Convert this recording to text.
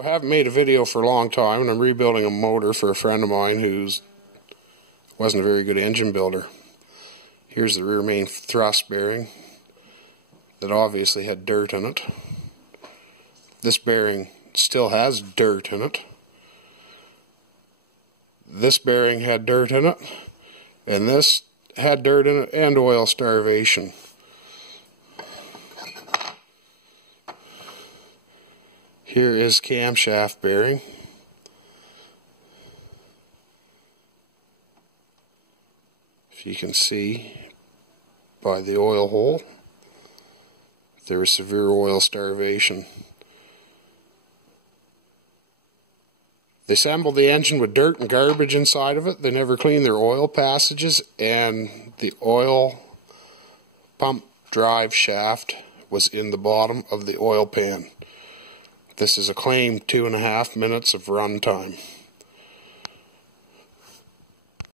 I haven't made a video for a long time, and I'm rebuilding a motor for a friend of mine who wasn't a very good engine builder. Here's the rear main thrust bearing that obviously had dirt in it. This bearing still has dirt in it. This bearing had dirt in it, and this had dirt in it and oil starvation. Here is camshaft bearing. If you can see by the oil hole, there was severe oil starvation. They assembled the engine with dirt and garbage inside of it. They never cleaned their oil passages, and the oil pump drive shaft was in the bottom of the oil pan. This is a claimed 2.5 minutes of run time.